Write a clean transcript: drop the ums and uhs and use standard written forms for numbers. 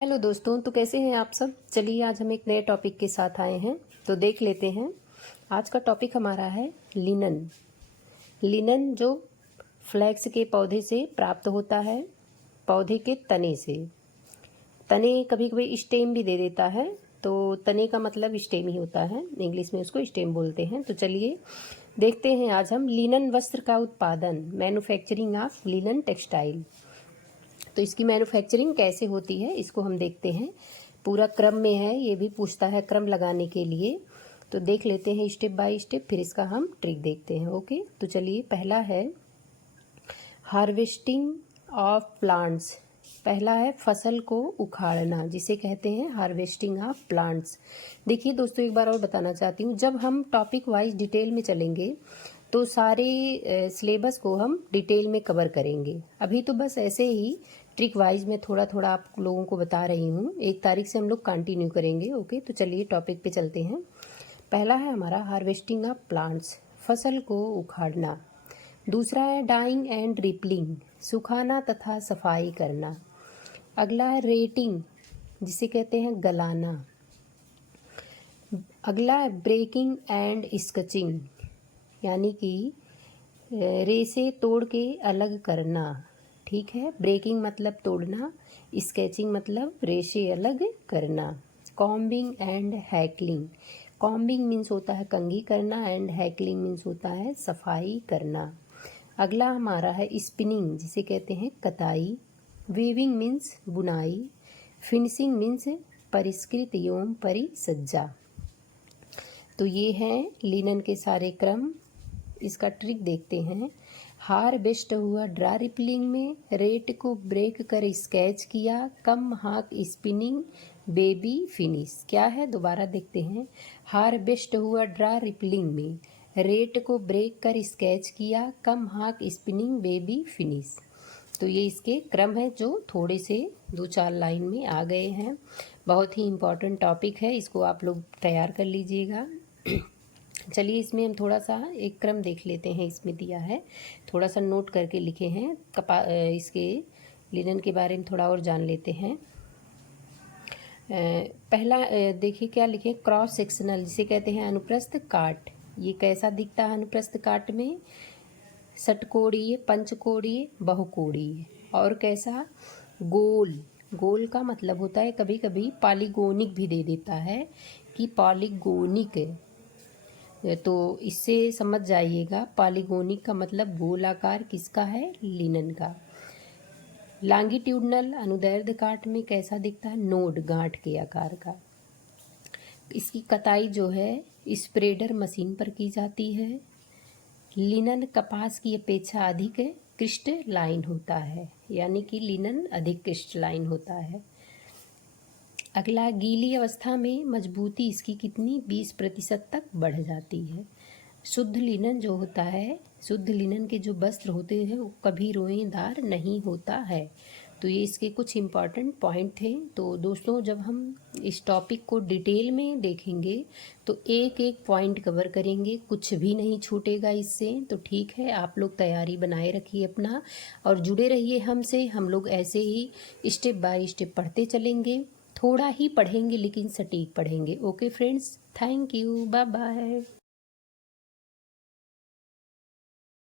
Hello दोस्तों, तो कैसे हैं आप सब। चलिए आज हम एक नए टॉपिक के साथ आए हैं, तो देख लेते हैं। आज का टॉपिक हमारा है लिनन। लिनन जो फ्लैक्स के पौधे से प्राप्त होता है, पौधे के तने से। तने कभी कभी स्टेम भी दे देता है, तो तने का मतलब स्टेम ही होता है, इंग्लिश में उसको स्टेम बोलते हैं। तो चलिए देखते हैं आज हम लिनन वस्त्र का उत्पादन, मैन्युफैक्चरिंग ऑफ लिनन टेक्सटाइल। तो इसकी मैन्युफैक्चरिंग कैसे होती है इसको हम देखते हैं। पूरा क्रम में है, ये भी पूछता है क्रम लगाने के लिए। तो देख लेते हैं स्टेप बाय स्टेप, फिर इसका हम ट्रिक देखते हैं। ओके, तो चलिए पहला है हार्वेस्टिंग ऑफ प्लांट्स। पहला है फसल को उखाड़ना, जिसे कहते हैं हार्वेस्टिंग ऑफ प्लांट्स। देखिए दोस्तों, एक बार और बताना चाहती हूँ, जब हम टॉपिक वाइज डिटेल में चलेंगे तो सारे सिलेबस को हम डिटेल में कवर करेंगे। अभी तो बस ऐसे ही ट्रिक वाइज में थोड़ा थोड़ा आप लोगों को बता रही हूँ। 1 तारीख से हम लोग कंटिन्यू करेंगे। ओके, तो चलिए टॉपिक पे चलते हैं। पहला है हमारा हार्वेस्टिंग ऑफ प्लांट्स, फसल को उखाड़ना। दूसरा है डाइंग एंड रिपलिंग, सुखाना तथा सफाई करना। अगला है रेटिंग, जिसे कहते हैं गलाना। अगला है ब्रेकिंग एंड स्केचिंग, यानी कि रेसे तोड़ के अलग करना। ठीक है, ब्रेकिंग मतलब तोड़ना, स्केचिंग मतलब रेशे अलग करना। Combing and heckling, combing means होता है कंघी करना, एंड हैकलिंग मीन्स होता है सफाई करना। अगला हमारा है स्पिनिंग, जिसे कहते हैं कताई। वीविंग मीन्स बुनाई। फिनिशिंग मीन्स परिष्कृत एवं परिसज्जा। तो ये हैं लिनन के सारे क्रम। इसका ट्रिक देखते हैं। हार्वेस्ट हुआ ड्रा रिपलिंग में, रेट को ब्रेक कर स्केच किया, कम हाक स्पिनिंग, बेबी फिनिश। क्या है, दोबारा देखते हैं। हार्वेस्ट हुआ ड्रा रिपलिंग में, रेट को ब्रेक कर स्केच किया, कम हाक स्पिनिंग, बेबी फिनिश। तो ये इसके क्रम है जो थोड़े से 2-4 लाइन में आ गए हैं। बहुत ही इम्पोर्टेंट टॉपिक है, इसको आप लोग तैयार कर लीजिएगा। चलिए इसमें हम थोड़ा सा एक क्रम देख लेते हैं, इसमें दिया है, थोड़ा सा नोट करके लिखे हैं। इसके लिनन के बारे में थोड़ा और जान लेते हैं। पहला देखिए क्या लिखे, क्रॉस सेक्शनल, जिसे कहते हैं अनुप्रस्थ काट। ये कैसा दिखता है अनुप्रस्थ काट में, षटकोणीय, पंचकोणीय, बहुकोणीय। और कैसा, गोल। गोल का मतलब होता है कभी कभी पॉलीगोनिक भी दे देता है कि पॉलीगोनिक। तो इससे समझ जाइएगा, पॉलीगोनिक का मतलब गोलाकार किसका है, लिनन का। लॉन्गिट्यूडनल, अनुदैर्ध्य काट में कैसा दिखता है, नोड, गांठ के आकार का। इसकी कताई जो है स्प्रेडर मशीन पर की जाती है। लिनन कपास की अपेक्षा अधिक क्रिस्टलाइन होता है, यानी कि लिनन अधिक क्रिस्टलाइन होता है। अगला, गीली अवस्था में मजबूती इसकी कितनी, 20% तक बढ़ जाती है। शुद्ध लिनन जो होता है, शुद्ध लिनन के जो वस्त्र होते हैं वो कभी रोएदार नहीं होता है। तो ये इसके कुछ इम्पॉर्टेंट पॉइंट थे। तो दोस्तों, जब हम इस टॉपिक को डिटेल में देखेंगे तो एक एक पॉइंट कवर करेंगे, कुछ भी नहीं छूटेगा इससे। तो ठीक है, आप लोग तैयारी बनाए रखिए अपना, और जुड़े रहिए हमसे। हम लोग ऐसे ही स्टेप बाय स्टेप पढ़ते चलेंगे। थोड़ा ही पढ़ेंगे लेकिन सटीक पढ़ेंगे। Okay friends, thank you, bye bye.